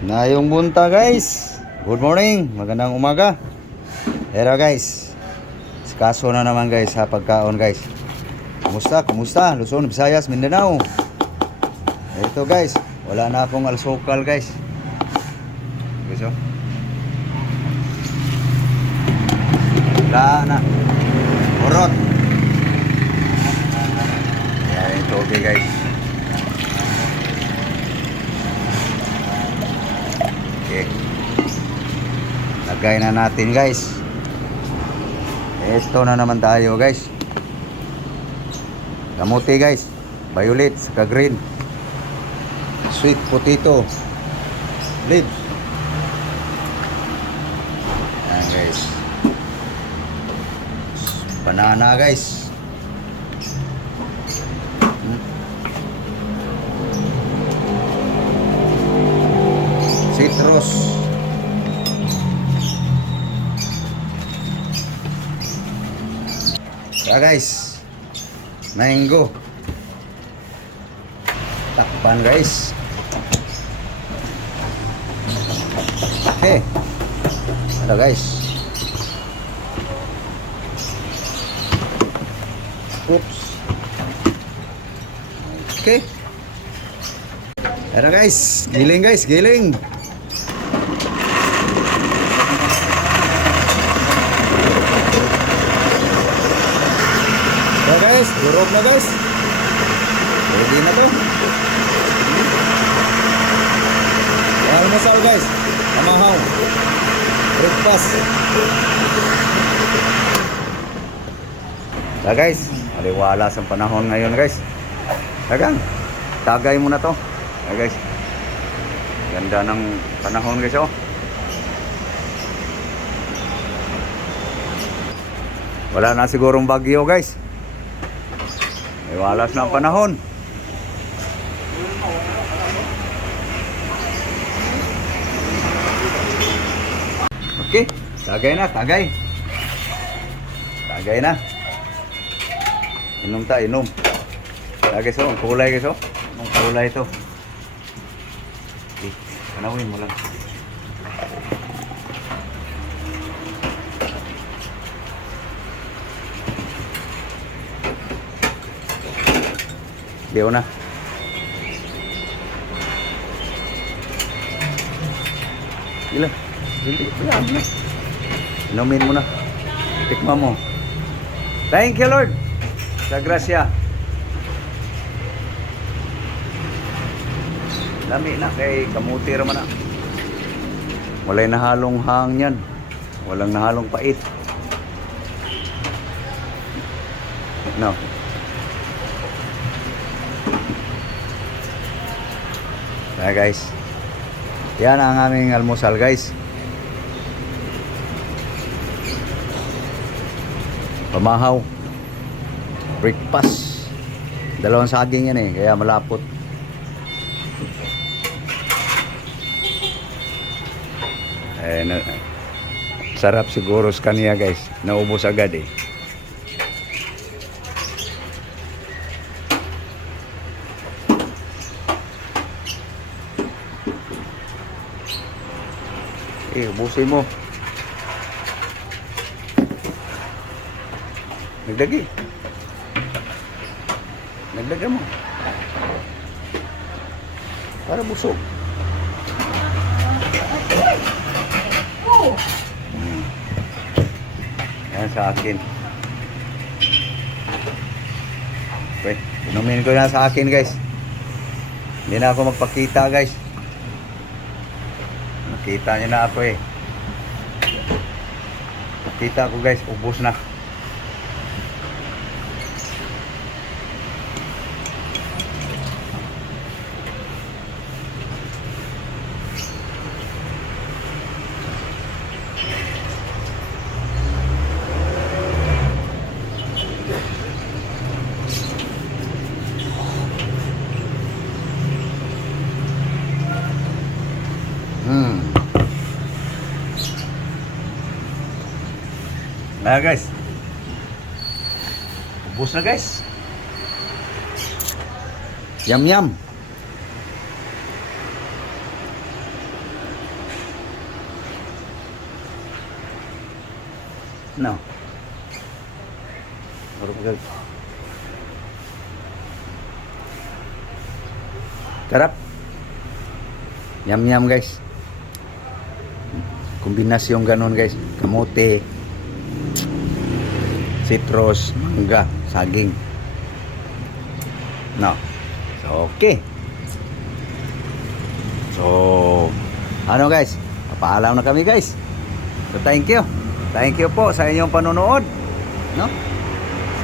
Na yung bunta guys. Good morning, magandang umaga. Pero guys, kaso na naman guys sa pagkaon guys. Kumusta? Luzon, Visayas, Mindanao. Ito guys, wala na akong alsukal guys. Guys oh. Wala na. Urot. Yan ito okay guys. Okay. Lagay na natin guys. Ito na naman tayo guys. Kamuti guys. Violet saka green. Sweet potato. Lead. Yan guys. Banana guys. Citrus. Guys, mango. Takpan guys. Okay. Ada guys. Oops. Okay. Ada guys, giling guys, giling. Guys, durog na guys. Ready na to. Almusal guys. Amahaw. Breakfast. Guys, aliwala sa panahon ngayon guys. Tagang tagay mo na to. Guys. Ganda ng panahon guys oh. Wala na sigurong bagyo guys. Iwalas na ang panahon. Okay, tagay na, tagay. Tagay na. Inom ta, inom. Tagay so, ang kulay guys oh. Ang kulay ito. Okay, panawin mo lang. Diyo na. Gila. Gila. Inumin mo na. Tikma mo. Thank you Lord. Sa grasya. Lami na kay kamuti raman na. Walay nahalong hang yan. Walang nahalong pait. No. Kaya guys, yan ang aming almusal guys. Pamahaw. Breakfast. Dalawang saging yan eh, kaya malapot. Sarap siguro sa kanya guys. Naubos agad eh. Ubusin mo. Nagdagi. Nagdaga mo. Para busog. Yan sa akin. Okay. Inumin ko na sa akin guys. Hindi na ako magpakita guys. Nakita niyo na ako eh. Nakita ko guys, ubos na. Guys. Ubos na guys. Yum yum. No. Sarap. Yum guys. Kombinasyong ganon guys. Kamote, citrus, mangga, saging. No. So, okay. So, ano guys? Papaalam na kami guys. So, thank you. Thank you po sa inyong panonood. No?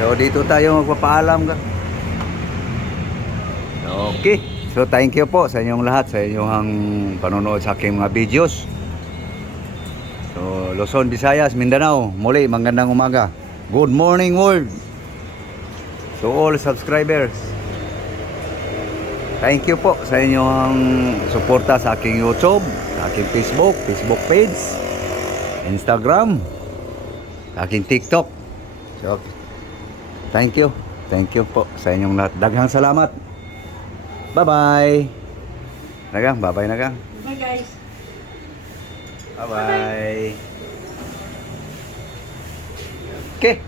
So, dito tayo magpapaalam. Okay. So, thank you po sa inyong lahat, sa inyong panonood sa aking mga videos. So, Luzon, Visayas, Mindanao, muli, magandang umaga. Good morning world. So, all subscribers, thank you po sa inyong suporta sa aking YouTube, sa aking Facebook page, Instagram, sa aking TikTok. So, thank you. Thank you po sa inyong lahat. Daghang salamat. Bye-bye. Nagang, bye-bye nagang. Bye guys. Bye-bye. Okay.